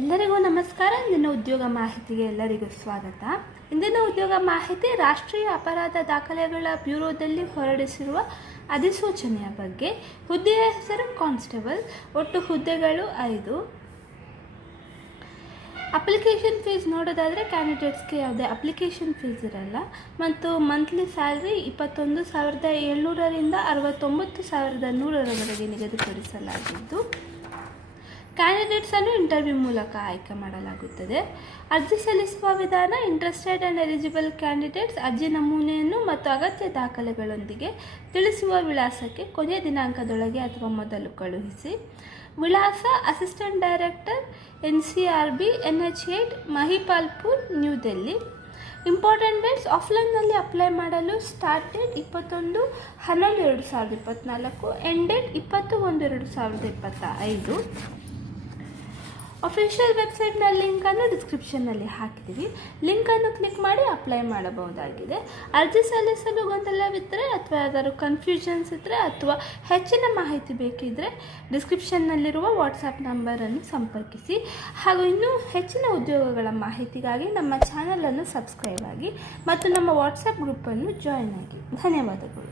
ಎಲ್ಲರಿಗೂ ನಮಸ್ಕಾರ. ಇಂದಿನ ಉದ್ಯೋಗ ಮಾಹಿತಿಗೆ ಎಲ್ಲರಿಗೂ ಸ್ವಾಗತ. ಇಂದಿನ ಉದ್ಯೋಗ ಮಾಹಿತಿ ರಾಷ್ಟ್ರೀಯ ಅಪರಾಧ ದಾಖಲೆಗಳ ಬ್ಯೂರೋದಲ್ಲಿ ಹೊರಡಿಸಿರುವ ಅಧಿಸೂಚನೆಯ ಬಗ್ಗೆ. ಹುದ್ದೆಯ ಹೆಸರು ಕಾನ್ಸ್ಟೇಬಲ್. ಒಟ್ಟು ಹುದ್ದೆಗಳು 5. ಅಪ್ಲಿಕೇಶನ್ ಫೀಸ್ ನೋಡೋದಾದರೆ ಕ್ಯಾಂಡಿಡೇಟ್ಸ್ಗೆ ಯಾವುದೇ ಅಪ್ಲಿಕೇಶನ್ ಫೀಸ್ ಇರಲ್ಲ ಮತ್ತು ಮಂತ್ಲಿ ಸ್ಯಾಲ್ರಿ 21,700ರಿಂದ 69,100ರವರೆಗೆ ನಿಗದಿಪಡಿಸಲಾಗಿದ್ದು ಕ್ಯಾಂಡಿಡೇಟ್ಸನ್ನು ಇಂಟರ್ವ್ಯೂ ಮೂಲಕ ಆಯ್ಕೆ ಮಾಡಲಾಗುತ್ತದೆ. ಅರ್ಜಿ ಸಲ್ಲಿಸುವ ವಿಧಾನ: ಇಂಟ್ರೆಸ್ಟೆಡ್ ಆ್ಯಂಡ್ ಎಲಿಜಿಬಲ್ ಕ್ಯಾಂಡಿಡೇಟ್ಸ್ ಅರ್ಜಿ ನಮೂನೆಯನ್ನು ಮತ್ತು ಅಗತ್ಯ ದಾಖಲೆಗಳೊಂದಿಗೆ ತಿಳಿಸುವ ವಿಳಾಸಕ್ಕೆ ಕೊನೆಯ ದಿನಾಂಕದೊಳಗೆ ಅಥವಾ ಮೊದಲು ಕಳುಹಿಸಿ. ವಿಳಾಸ: assistant director, NCRB, NH8, Mahipalpur, new Delhi. Important dates: ಆಫ್ಲೈನ್ನಲ್ಲಿ ಅಪ್ಲೈ ಮಾಡಲು start date 21/11/2024, end date 20/1/2025. Official ವೆಬ್ಸೈಟ್ನ ಲಿಂಕನ್ನು ಡಿಸ್ಕ್ರಿಪ್ಷನ್ನಲ್ಲಿ ಹಾಕಿದ್ದೀವಿ. ಲಿಂಕನ್ನು ಕ್ಲಿಕ್ ಮಾಡಿ ಅಪ್ಲೈ ಮಾಡಬಹುದಾಗಿದೆ. ಅರ್ಜಿ ಸಲ್ಲಿಸಲು ಗೊಂದಲವಿದ್ದರೆ ಅಥವಾ ಯಾವ್ದಾದ್ರು ಕನ್ಫ್ಯೂಷನ್ಸ್ ಇದ್ದರೆ ಅಥವಾ ಹೆಚ್ಚಿನ ಮಾಹಿತಿ ಬೇಕಿದ್ದರೆ ಡಿಸ್ಕ್ರಿಪ್ಷನ್ನಲ್ಲಿರುವ ವಾಟ್ಸಪ್ ನಂಬರನ್ನು ಸಂಪರ್ಕಿಸಿ. ಹಾಗೂ ಇನ್ನೂ ಹೆಚ್ಚಿನ ಉದ್ಯೋಗಗಳ ಮಾಹಿತಿಗಾಗಿ ನಮ್ಮ ಚಾನಲನ್ನು ಸಬ್ಸ್ಕ್ರೈಬ್ ಆಗಿ ಮತ್ತು ನಮ್ಮ ವಾಟ್ಸಪ್ ಗ್ರೂಪನ್ನು ಜಾಯಿನ್ ಆಗಿ. ಧನ್ಯವಾದಗಳು.